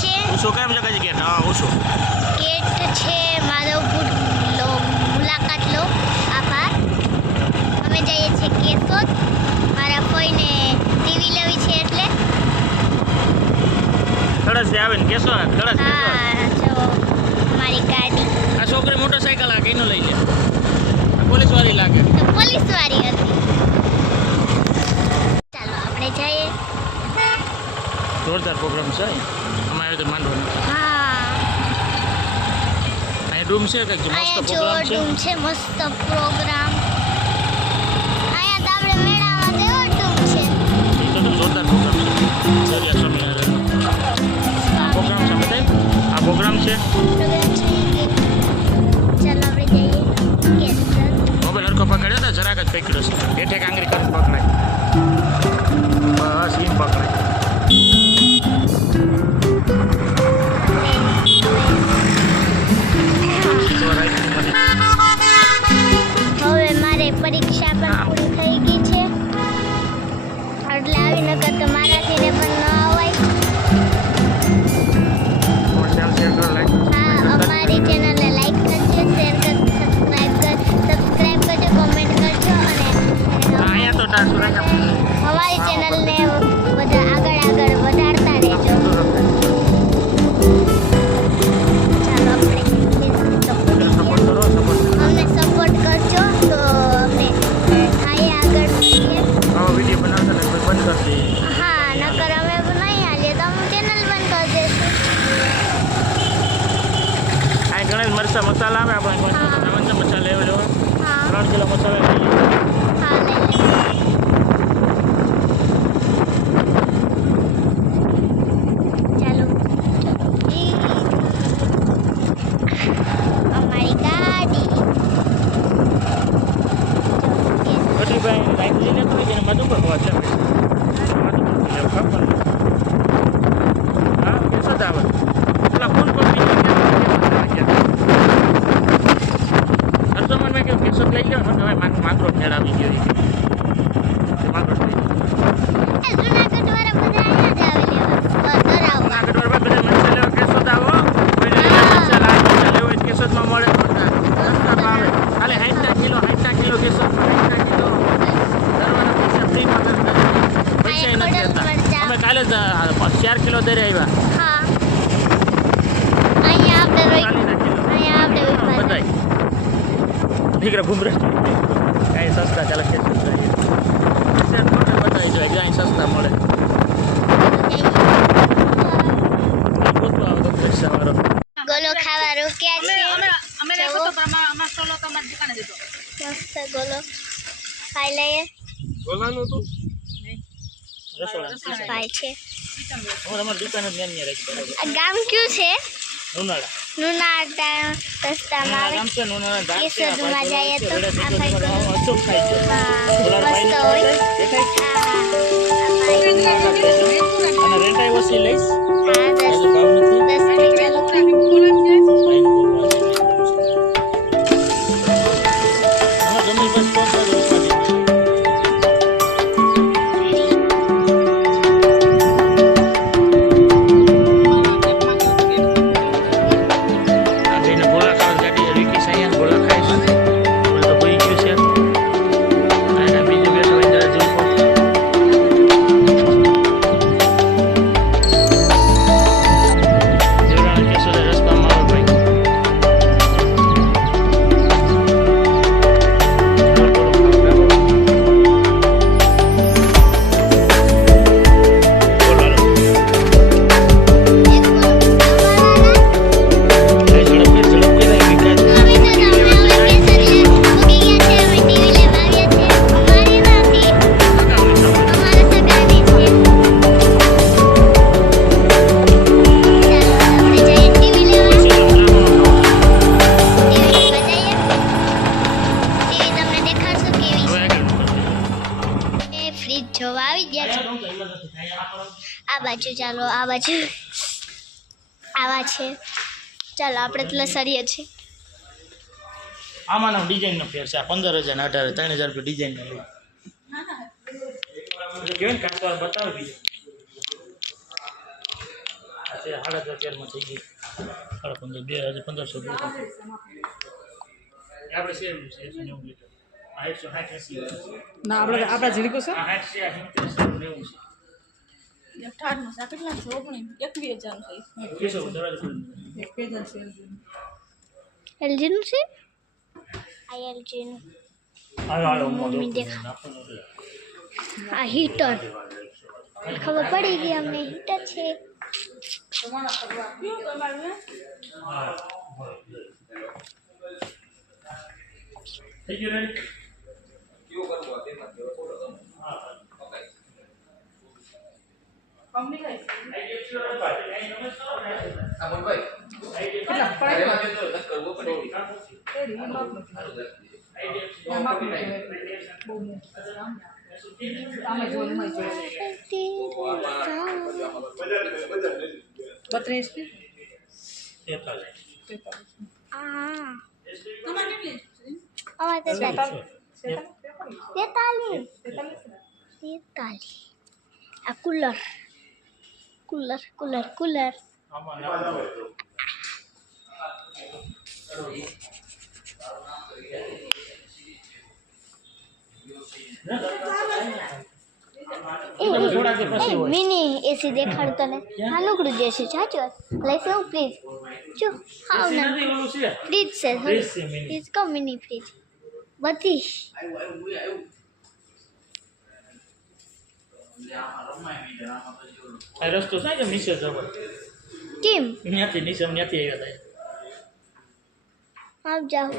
છે ઉસો કેમ જગ્યા છે? હા ઉસો ગેટ છે માધવપુર લો મુલાકાત લો આભાર. અમે જઈએ છીએ કેશોદ. મારા ફોઈને ટીવી લેવી છે એટલે ખડસ આવે ને કેસો ખડસ કેસો. હા જો અમારી ગાડી આ છોકરી મોટરસાઇકલ આ કઈનું લઈ લે. પોલીસ વાળી લાગે. તો પોલીસ વાળી હતી. ચાલો આપણે જઈએ. જોરદાર પ્રોગ્રામ છે અમારે તો માંડવાનો. હા અહીં રૂમ છે કે મસ્ત અહીંયા પ્રોગ્રામ છે. જો ડૂમ છે મસ્ત પ્રોગ્રામ. અહીંયા તો આપણે મેળામાં કેવો ડૂમ છે. એ તો જોરદાર પ્રોગ્રામ છે. દરિયા સ્વામિનારાયણનો પ્રોગ્રામ છે બતાય. આ પ્રોગ્રામ છે. ચાલો આપણે જઈએ કેશોદ. મોબાઈલ હરકો પકડ્યો તો જરાક જ પકડ્યો છે. હેઠે કાંગરી કરીને પકડાય. બસ એમ પકડાય. હવે મારે પરીક્ષા પણ પૂરી થઈ ગઈ છે એટલે આવી નકર તો મારાથી ને પણ ન અવાય. હા અમારી ચેનલને લાઈક કરજો, શેર કરજો, સબસ્ક્રાઇબ કરજો, કોમેન્ટ કરજો અને અહીંયા તો ટાટુ રાખ્યા. અમારી ચેનલને બધા આગળ વધારતા રહેજો. ચાલો આપણે સપોર્ટ કરો સપોર્ટ. અમને સપોર્ટ કરજો તો અમે થાય આગળ વધીએ. આવો વિડીયો બનાવતા ને કોઈ બંધ કરી દઈએ. હા નકર અમે નહીં હાલીએ તો અમે ચેનલ બંધ કરી દઈશું. આ ગણેશ મરચા મસાલા આવે આપણે નવંજા મસાલા લેવો લેવો. હા 3 કિલો મસાલા લઈ લઈએ. હા લઈ લઈએ. ચાલો અમારી ગાડી બધી ભાઈ લાઈન લઈને તો એને મધુ પર પહોંચે. હા કેસો જ આવે. પેલા ફોન પર અર્ધો મને કે કેસો લઈ ગયો ને હવે માત્ર ખેડ આવી ગયો. માત્ર જુનાગઢ વાળા બધા અહીંયા જ આવે લેવા કરાવવા. બધા મરચા લેવા કેસો જ આવો. કોઈને મરચા લેવો હોય કેસોદમાં મળે. રસ્તા ભાવે ખાલી 60 કિલો કેસો 60 કિલો દરવાના પૈસા ફ્રીમાં કરતા. પૈસા નથી હતા. અમે કાલે જ 4 કિલો દરે આવ્યા. હા અહીંયા આપણે ચાલીના કિલો અહીંયા આપણે બધાય દીકરા ઘૂમરે કાંઈ સસ્તા ચાલે કે બતાવી જોઈએ ક્યાંય સસ્તા મળે. પૈસાવાળો ગોલો ખાવા રોક્યા છે. અમે જવો. લેવો તો અમાર સોલો તો અમાર દુકાને દીધો. મસ્ત ગોલો ખાઈ લઈએ. બોલવાનું હતું ખાય છે. અમારી દુકાન જ નાની રાખી બરાબર. આ ગામ કયું છે? નુનાળા નુનાળા રસ્તામાં આવે. ગામ છે નુનાળા કેશોદમાં જઈએ તો આ ભાઈ ગોલો. અચૂક થાય છે. હા મસ્ત હોય. દેખાય હા આ ભાઈ અને રેન્ટાઈ ઓછી લઈશ. હા 10 ભાવ નથી. 10 થી ચાલુ. આ બાજુ ચાલો આ બાજુ આવા છે. ચાલો આપણે તો લસરીએ છીએ. આમાંનો ડિઝાઇનનો ફેર છે. આ 15,000 ને 18,000 3,000 રૂપિયા ડિઝાઇન ના લઈ કેવું કાસ્ટર બતાવી દીધું. છે 1013 થઈ ગઈ 15 1500 આપણે સેમ છે 190 લીટર આ 160 ના આપણા ઝીડકો છે આ 80 90 છે 18 નો છે કેટલા છે 21,000 થઈ કેસો દરવાજો એક પેજ છે એલજી નું છે આ એલજી નું હાલો મમ્મી દેખ આ હીટર ખબર પડી ગઈ અમને હીટર છે થઈ ગયું રેડી કંપની કઈ બત્રીસ આ cooler cooler cooler cooler mini AC દેખાડ તને હાલુકડું જેસી સાચું લઈશ હું પ્લીઝ જો હાવ ના ફ્રીજ છે ફ્રીજ કો મિની ફ્રીજ બધી આ રસ્તો છે કે નીચે જવો કેમ ત્યાંથી નીચે ત્યાંથી આવ્યા હતા આપ જાઓ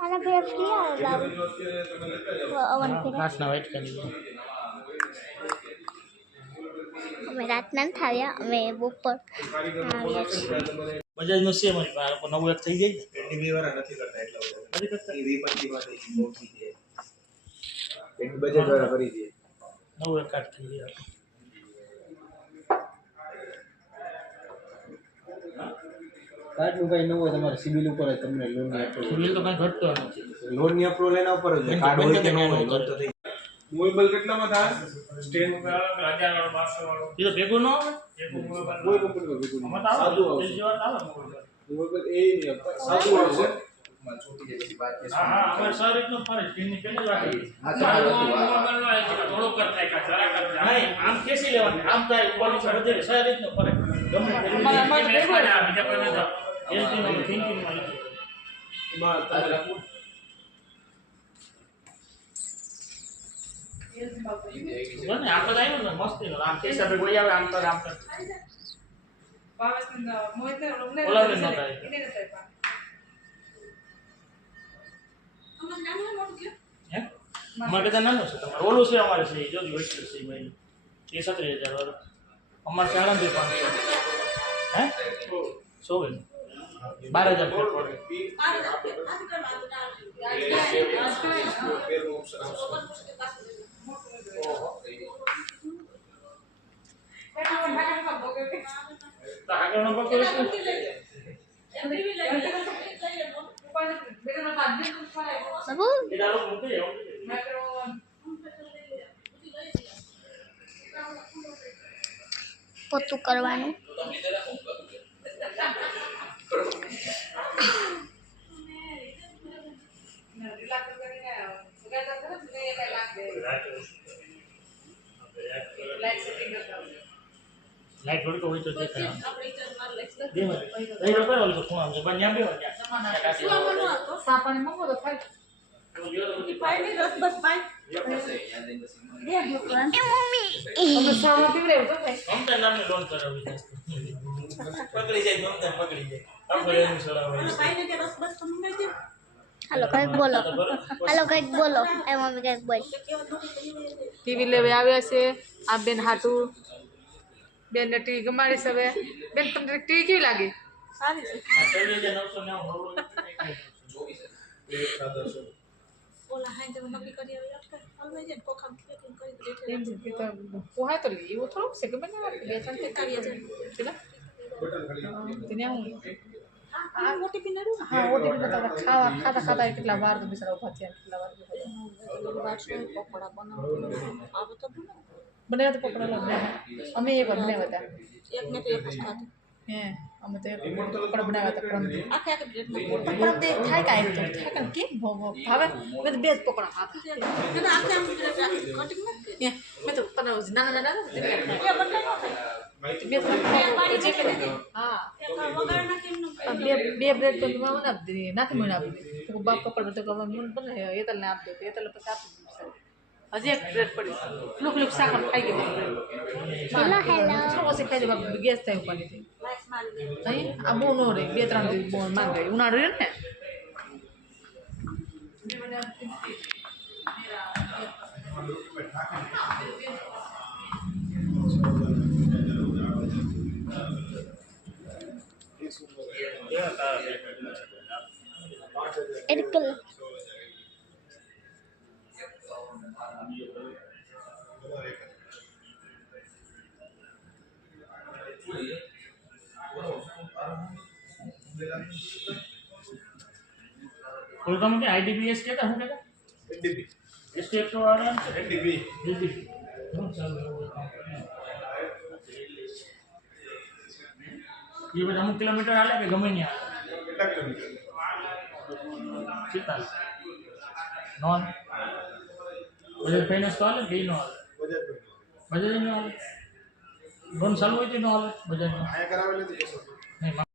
આના પર ફ્રી આવે લાવ અવન પર કાચના વાઇટ કરી અમે રાતના થાવ્યા અમે બપોર બજાજ નો છે મારી પાસે પણ નવું એક થઈ જાય ડિલિવરી વાળા નથી કરતા એટલા નથી કરતા બધા વી 25 માં થઈ મોટી છે એક બજેટ વાળા કરી દે નવું એક કાઢ થઈ જાય કાર્ડનું કઈ ન હોય તમારે સિબિલ ઉપર જ તમને લોન ની અપ્રુવલ સિવિલ તો કઈ ઘટતો નથી લોન ની અપ્રુવલ એના ઉપર જ કાર્ડ હોય કે ન હોય લોન તો થઈ મોબાઈલ કેટલામાં થાય સ્ટેન્ડ 1000 વાળો 1200 વાળો એ તો ભેગું ન આવે મોબાઈલ ઉપર ભેગું સાદું આવશે મોબાઈલ એ નહીં સાદું આવશે માં છોટી જાય પછી વાત હા હા અમાર સારી રીતનો ફરજ તેની કેટલી વાત હા ચાલો થોડો કર થાય કા જરા કર નહીં આમ કેસી લેવાની આમ થાય ઉપરનો વધે સારી રીતનો ફરજ ગમે બીજા કોઈ ના એ તેનો થિંકિંગ માં માં તમારે મને આ તો આવ્યું ને મસ્તી નો આમ કેસા ભે કોઈ આવે આમ કર પાવસ મોઈતે ઓલાને ન થાય હે અમારે તો નાનો છે તમારે ઓલું છે અમારે છે જો હોય છે મહિને એ 17000 વાળો અમારે 5,500 હે 100 12,000 પડે તો આગળનો પકડો બાબુ એ દારૂ મૂકી જાવ પોતું કરવાનું લાઈટ વળતો હોય તો દેખાય દેવા એ લોકો ઓલું ફોન આવે પણ ન્યા બેવા ન્યા સાપાને મંગો તો થાય પાણી રસ બસ પાણી દે દુકાન અમે સાવા પીવડે તો થાય મમતા નામની લોન કરાવી છે પકડી જાય મમતા પકડી જાય આપણે એનું સલાવે પાણી કે રસ બસ તો મંગાઈ દે હાલો કઈક બોલો હાલો કઈક બોલો એ મમ્મી કઈક બોલ ટીવી લેવા આવ્યા છે આ બેન હાટુ બેન ને ટીવી ગમાડી છે હવે બેન તમને ટીવી કેવી લાગી સારી છે 999 ઓલા હાઈ તો નક્કી કરી આવી અટકે હલવાઈ જાય પોખમ કરી એમ છે તો પોહા તો એવું થોડું છે કે બને બે ત્રણ કે કાવ્યા છે પેલા તેને હું આ ઓટીપી નડું હા ઓટીપી બતાવ ખાતા કેટલા વાર તો બિચારા ઉભા થયા કેટલા વાર પકોડા બનાવો આ તો બનાવ્યા તો પકોડા લો અમે એક વાર બનાવ્યા હતા એક ને તો એક જ ખાતું હે અમે તો પકોડા બનાવ્યા હતા પરમ આખે આખી પ્લેટમાં પરમ તે થાય કાંઈ તો થાય કાંઈ કેમ ભાવે મેં તો બે જ પકોડા ખાતા મેં તો આખે આમ પ્લેટ કટિંગ નથી કરી. મેં તો નાના નાના એ બધા ન ખાય. બે ત્રણ જે કે હા એક વઘાર નાખી એમનું બે બ્રેડ તો નાખી મને આપી દીધી બાપ પકડ તો કહે મને બને એતલને આપી દો એતલ પછી આપી દીધું હજી એક બ્રેડ પડી ફ્લુક ફ્લુક સાકર ખાઈ ગઈ હેલો હેલો ઓછી ખાઈ બાપ ગેસ થાય ઉપાડીથી રાઈસ મારી દે. અહીં આ બહુ ન રહી બે ત્રણ દિવસ બહુ માંગે ઉનાળો રહ્યો ને એરકલ ફૂલ કામ કે આઈડીપીએસ કહેતા શું કહેતા એનડીપી સ્ટેટ તો આરામ છે એનડીપી ડીપી એ બધા અમુક કિલોમીટર હાલે કે ગમે ત્યાં કેટલા કિલોમીટર 46 નોન બજેટ ફાઇનાન્સ તો હાલે કે ઈ નો હાલે બજાજ બજેટ નો હાલે લોન ચાલુ હોય તો નો હાલે બજેટ નો અહીંયા કરાવેલી હતી કેસો નહીં